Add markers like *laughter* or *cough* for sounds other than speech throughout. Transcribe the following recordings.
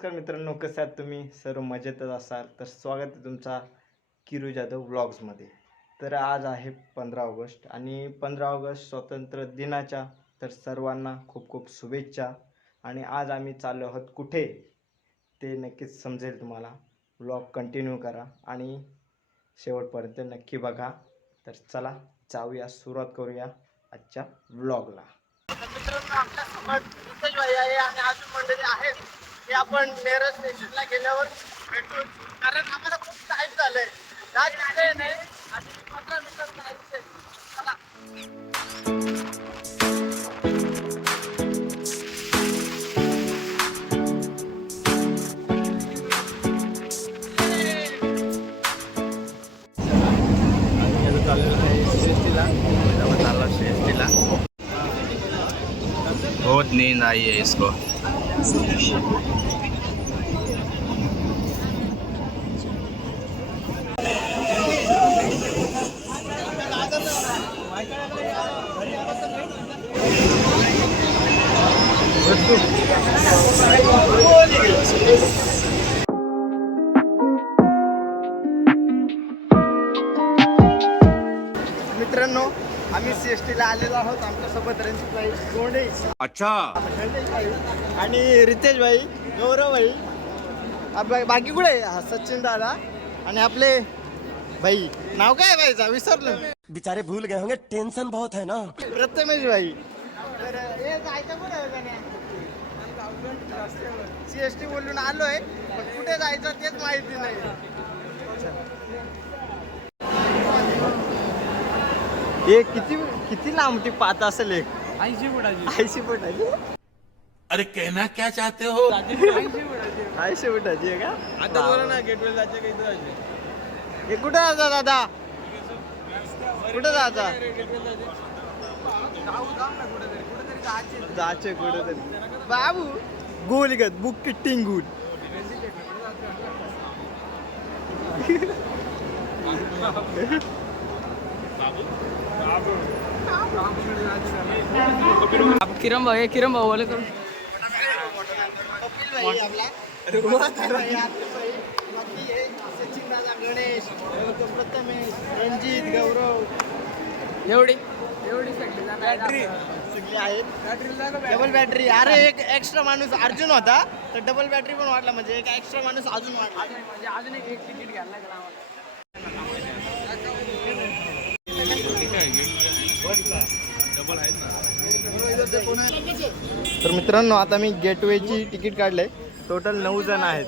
नमस्कार मित्रांनो कसं आहात तुम्ही? सर्व मजेतच असाल तर स्वागत आहे तुमचा किरू जाधव व्लॉग्समध्ये तर आज आहे पंधरा ऑगस्ट आणि पंधरा ऑगस्ट स्वातंत्र्य दिनाच्या तर सर्वांना खूप खूप शुभेच्छा. आणि आज आम्ही चाललो आहोत कुठे? ते नक्कीच समजेल तुम्हाला. व्लॉग कंटिन्यू करा आणि शेवटपर्यंत नक्की बघा. तर चला जाऊया सुरुवात करूया आजच्या व्लॉगला मित्रांनो आणि अजून मंडळी आहेत. ते आपण नेरळ स्टेशनला गेल्यावर भेटून कारण आम्हाला खूप टाईम झालंय. राज झालंय नाही आणि पंधरा मिनिटात जायचंय. चला. बहुत नींद आई है इसको. मित्रांनो आम्ही सी एस टीला आलेलो आहोत. आमच्यासोबत रणजित भाई गोंडे. अच्छा. गणेश भाई आणि रितेश भाई गौरव भाई आप- बाकी कुठे आहे? हा, सचिन दादा. आणि आपले भाई. नाव काय भाईचा विसरलो बेचारे भूल गए होंगे. टेंशन बहुत है ना? प्रथमेश भाई तर हे जायचं कुठे सी एस टी बोलून आलोय पण कुठे जायचं तेच माहिती नाही. हे किती किती लांब ती पात असेल एक? ऐंशी फुटाची. ऐंशी फुटाची? अरे कहना क्या चाहते हो? ऐंशी फुटाची. ऐंशी फुटाची आहे का? आता बोला ना गेटवे जायचे काही जायचे? हे कुठे जाता दादा? कुठे जाता जायचे कुठे तरी बाबू गोलगत बुक टिंगूट *laughs* आप किरम भाऊ हे किरम भाऊ बोले करू रणजित गौरव एवढी एवढी बॅटरी सगळे आहेत. डबल बॅटरी अरे एक एक्स्ट्रा माणूस अर्जुन होता तर डबल बॅटरी पण वाटला म्हणजे एक एक्स्ट्रा माणूस अजून वाटला. म्हणजे अजून एक एक तिकीट घ्यायला लागेल आम्हाला. तर मित्रांनो आता मी गेटवेची तिकीट काढले टोटल नऊ जण आहेत.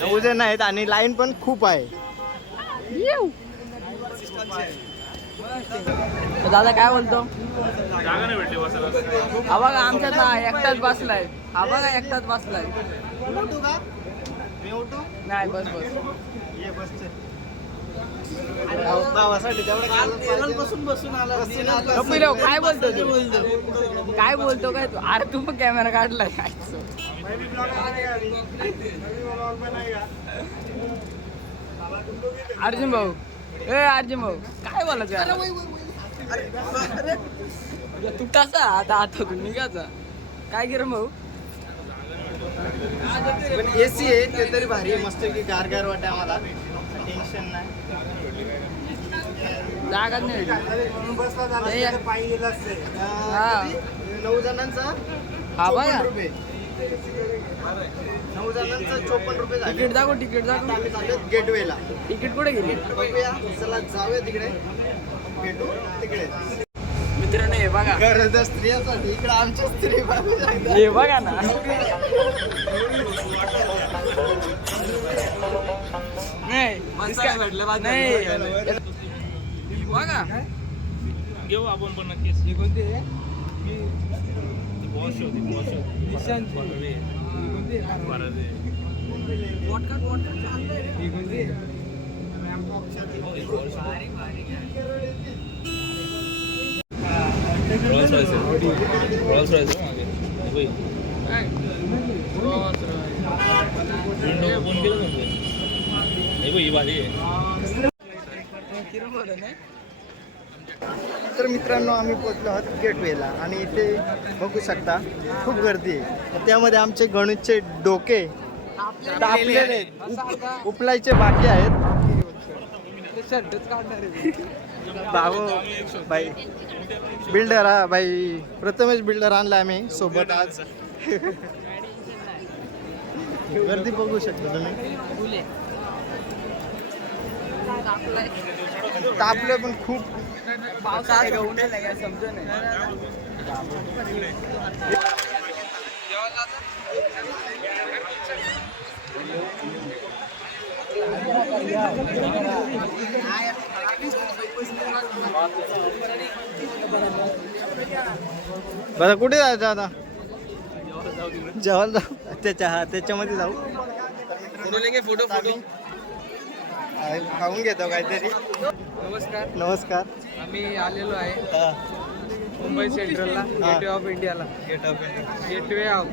नऊ जण आहेत आणि लाईन पण खूप आहे. दादा काय बोलतो? हा बघा आमच्यात ना एकटाच बसलाय. हा बघा एकटाच बसलाय. नाही बस बस. भावासाठी कपिल काय बोलतो तू? काय बोलतो काय तू? अरे तू पण कॅमेरा काढलाय. काय अर्जुन भाऊ. ए अर्जुन भाऊ काय बोलत तू कसा आता आता तू निघाचा काय गिरम भाऊ? पण एसी आहे ते तरी भारी आहे. मस्त की गार गार वाटे आम्हाला. टेन्शन नाही. जागाच नाही. अं, किती? नऊ जणांचा हा बघा नऊ जणांचा चोपन्न रुपये झाले. तिकीट दाखव तिकीट दाखव. आम्ही चाललो गेटवेला. तिकीट कुठे गेली? बघूया. चला जाऊया तिकडे. भेटू तिकडे. मित्रांनो हे बघा. गरज स्त्रियासाठी इकडे आमच्या स्त्री. हे बघा ना. *laughs* नाही नाही. घेऊ आपण पण नक्कीच रॉल्स रॉयस रॉल्स रॉयस काय? विंडो ओपन केलं ना हे बघ, ही भारी आहे किरम बोलत नाही तर मित्रांनो आम्ही पोचलो आहोत गेटवेला आणि इथे बघू शकता खूप गर्दी आहे. त्यामध्ये आमचे गणेशचे डोके तापलेले आहेत. उपलायचे बाकी आहेत. भाऊ बाई बिल्डर हा बाई प्रथमेश बिल्डर आणला आम्ही सोबत आज. गर्दी बघू शकता तुम्ही. तापले पण खूप बरं कुठे जायचं आता? जेवायला जाऊ. त्याच्या हा त्याच्यामध्ये जाऊ. फ़ोटो फ़ोटो खाऊन घेतो काहीतरी. नमस्कार. नमस्कार. आम्ही आलेलो आहे हा. मुंबई सेंट्रलला गेटवे ऑफ इंडियाला गेट ऑफ गेटवे ऑफ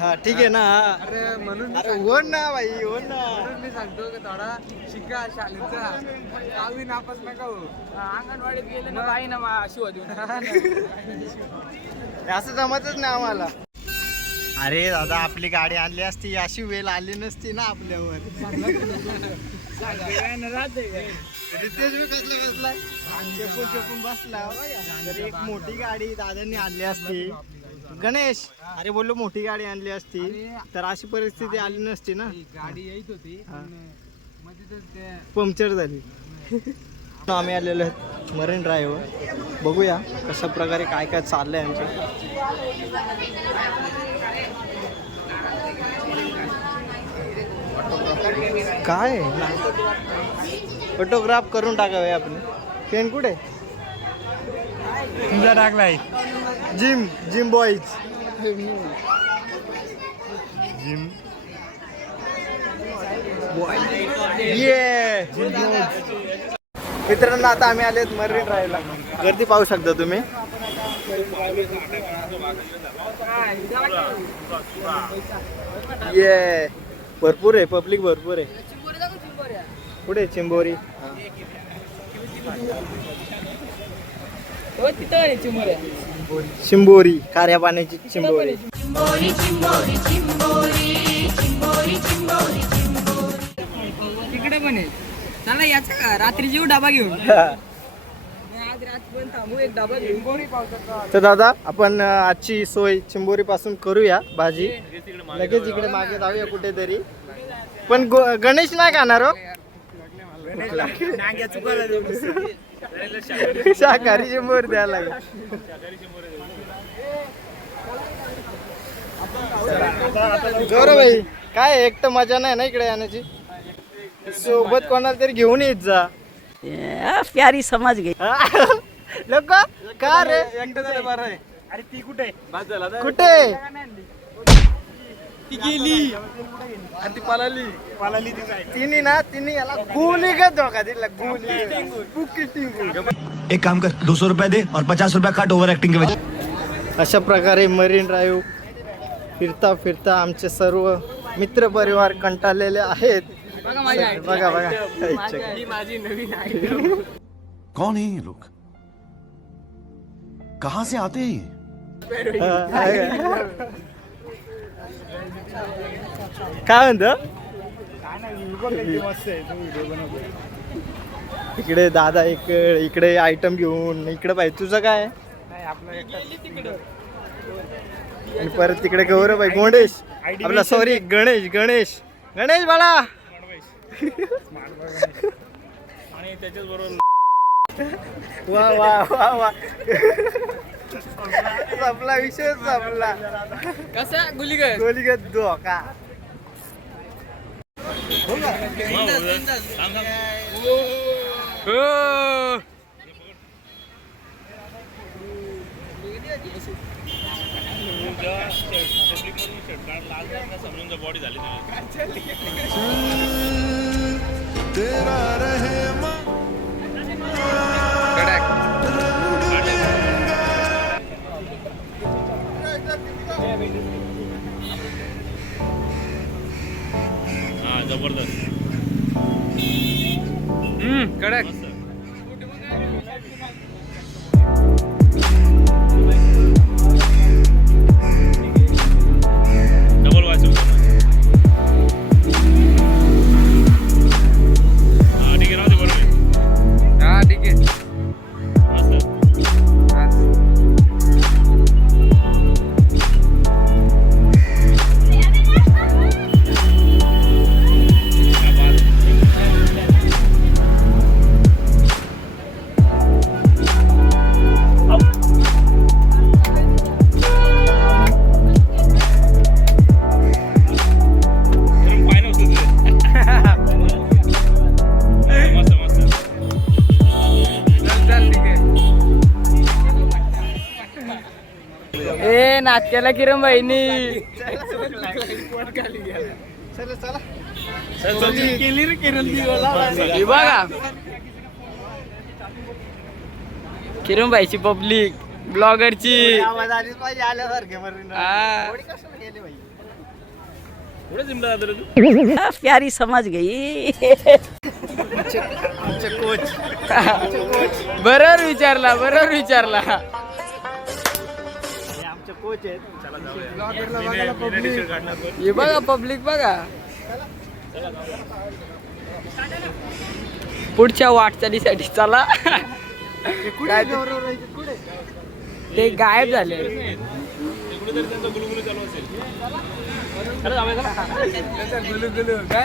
हा ठीक आहे ना हा. अरे म्हणून अरे ओढ ना बाई ओढ ना. म्हणून मी सांगतो की थोडा शिका शाळेचा दहावी नापास नका. हो अंगणवाडीत गेले ना बाई ना शिव असं जमतच नाही आम्हाला. अरे दादा आपली गाडी आणली असती अशी वेळ आली नसती ना आपल्यावर. रितेश बी कसला बसलाय चेपून चेपून बसला. तर एक मोठी गाडी दादांनी आणली असती. गणेश अरे बोललो मोठी गाडी आणली असती. तर अशी परिस्थिती आली नसती ना? गाडी येत होती पंक्चर झाली. आम्ही आलेलो आहेत मरीन ड्राईव्हर बघूया कशा प्रकारे काय काय चाललंय आमचं. काय? फोटोग्राफ करून टाकावे आपण. पेन कुठे? तुझा टाकलाय. Gym gym boys gym. ये मित्रांनो आता आम्ही आलेत मर्री ड्राईव्हला गर्दी पाहू शकता तुम्ही. ये भरपूर आहे पब्लिक भरपूर आहे. कुठे चिंबोरी? हो. चिमुऱ्या चिंबोरी. खाऱ्या पाण्याची चिंबोरी. तिकडे पण आहे. चला याचा का रात्री जीव डबा घेऊन आज रातपर्यंत थांबू एक डबा घेऊन कोणी पावसात तर दादा आपण आजची सोय चिंबोरी पासून करूया भाजी. लगेच इकडे मागे जाऊया. कुठेतरी. पण गो- गणेश नाही खाणार हो. *laughs* शाकाहारी चिंबोरी द्यायला लागेल. गौरव भाई काय एक तर मजा नाही ना इकडे येण्याची? सोबत कोणाला तरी घेऊन येत जा. प्यारी समझ गई *laughs* लोक का रे? अरे ती कुठे? कुठे? ती गेली. आणि ती पळाली. पळाली तिने ना तिने याला गुली का धोका दिला? गुली. एक काम कर दो सौ रुपया दे और पचास रुपया काट ओवर एक्टिंग के वजह अशा प्रकारे मरीन ड्राईव्ह फिरता फिरता आमचे सर्व मित्र परिवार कंटाळलेले आहेत. बघा बघा इच्छा. ही माझी कहाँ से आते हैं हा? काय म्हणतो इकडे दादा एक इकडे आयटम घेऊन इकडे पाहिजे तुझं काय आणि परत तिकडे गौरव आहे गोंडेश. आपला सॉरी गणेश गणेश. गणेश बाळा. आणि त्याच्याच बरोबर वा वा वा वा. संपला विषय संपला. कसा? गुलीगत. गोलीगत धोका. बॉडी झाली हा. जबरदस्त. कडक. नाच केला किरण चला केली रे किरण दिवाला हे बघा. किरण भाईची पब्लिक ब्लॉगरची. प्यारी समझ गई. कोच बरोबर विचारला बरोबर विचारला. कोच आहेत. हे बघा पब्लिक बघा पुढच्या वाटचालीसाठी चला. काय ते- ते गायब झाले.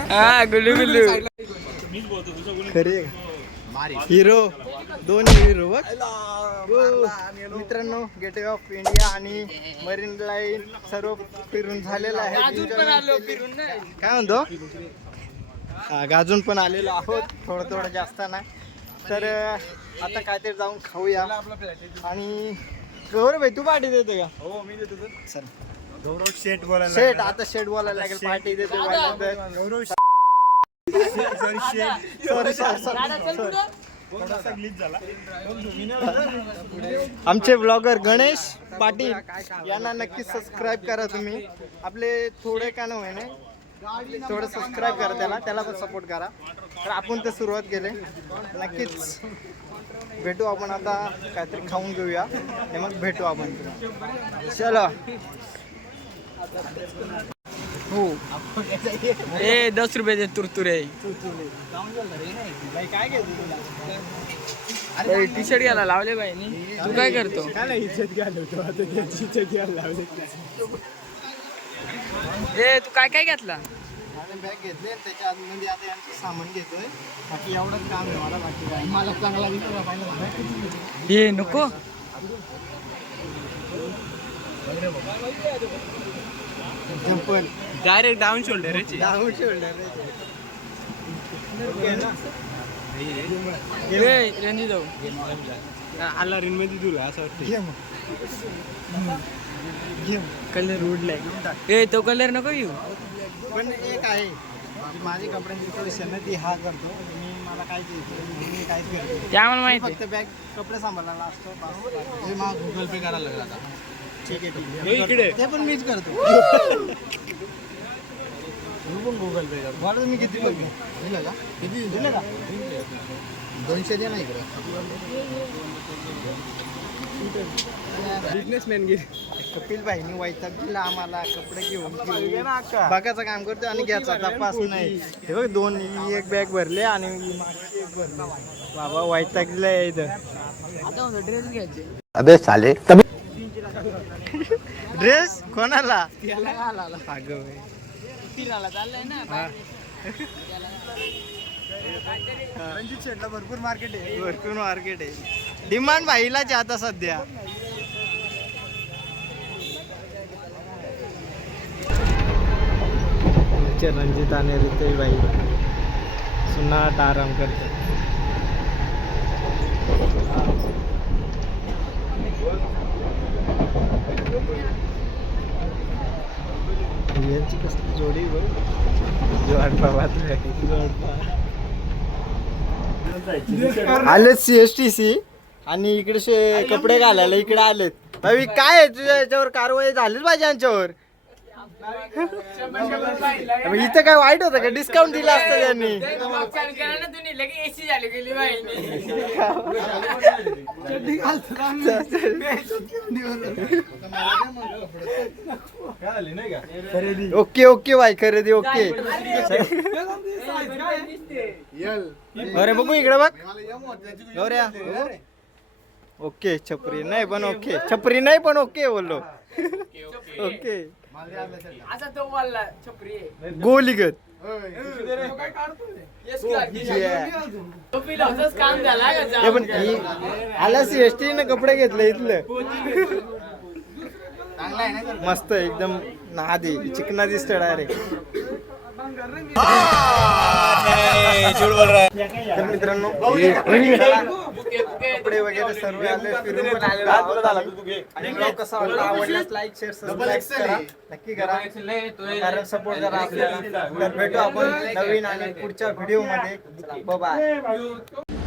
हा गुलू गुलू खरे हिरो. दोन हिरो बघ हो. मित्रांनो गेटवे ऑफ इंडिया आणि मरीन लाईन सर्व फिरून झालेलं आहे. काय म्हणतो? गाजून पण आलेलो आहोत. थोडं थोडं जास्त नाही. तर आता काहीतरी जाऊन खाऊया. आणि गौरव भाई तू पार्टी देतो का? हो मी देतो चल. गौरव शेट बोलायला शेट आता शेट बोलायला लागेल. पार्टी देतो गौरव सॉरी शेट Sorry, आमचे ब्लॉगर गणेश पाटील यांना नक्की सबस्क्राईब करा तुम्ही. आपले थोडे का नव्हे ना थोडं सबस्क्राईब करा त्याला. त्याला पण सपोर्ट करा. तर आपण तर सुरुवात केले. नक्कीच भेटू आपण आता. काहीतरी खाऊन घेऊया. ते मग भेटू आपण. चलो. हो. ए दस रुपयाचे तुरतुरे. काय टी शर्ट घ्यायला लावले बाईनी तू काय करतो? ए तू काय काय घेतला? बॅग घेतले. त्याच्या आतमध्ये आता यांचं सामान घेतोय. बाकी एवढंच काम आहे मला बाकी काय मला चांगला पाहिजे ये नको. जंपल direct down shoulder down shoulder ए रणजी जाऊ आला रिनमध्ये तुला असं वाटतं. कलर उडलाय ए तो कलर नको येऊ पण एक आहे जी माझी कपड्यांची पोझिशन आहे ती हा करतो. मी मला काय मी काहीच करतो. ते आम्हाला माहिती फक्त बॅग कपडे सांभाळायला असतो. हे मला गुगल पे करायला लागला ठीक आहे ठीक इकडे. ते पण मीच करतो मी पण गुगल पे करतो वाटत मी किती बघ. दिलं का किती दिलं का दोनशे दे ना इकडे. बिझनेसमॅन गे कपिल भाईनी वैताग दिला आम्हाला कपडे घेऊन बघायचं काम करतो आणि घ्यायचा तपास नाही. हे बघ दोन एक बॅग भरले आणि मागची एक भरली. बाबा इथं. आता ड्रेस घ्यायचे. अबे साले. तभी ड्रेस *laughs* कोणाला? फिरायला चाललंय ना रणजित शेटला भरपूर मार्केट आहे. भरपूर मार्केट आहे. डिमांड भाईलाच आहे आता सध्या. रणजित आणि रितेश भाई. सुनाट आराम करते यांची कसली जोडी बघ. आलेत सी एस टी सी आणि इकडे कपडे घालायला इकडे आलेत. काय आहे तुझ्या याच्यावर? कारवाई झालीच पाहिजे यांच्यावर इथं काय वाईट होतं का? डिस्काउंट दिला असतं त्यांनी. तुम्ही ओके ओके बाय खरेदी ओके. अरे बघू इकडे बघ. गौऱ्या. ओके छपरी नाही पण ओके. छपरी नाही पण ओके बोललो. ओके. असा तो बोलला छपरी. काम झाला पण आला सी एस टी कपडे घेतले इथलं. मस्त एकदम नादी चिकना दिसत डायरेक्ट तर मित्रांनो कपडे वगैरे सर्व आले फिरून पण आलेलो आहोत. आणि ब्लॉग कसा वाटला आवडल्यास लाईक शेअर सबस्क्राईब करा. नक्की करा. कारण सपोर्ट करा आपल्याला. तर भेटू आपण नवीन आणि पुढच्या व्हिडिओमध्ये. बाय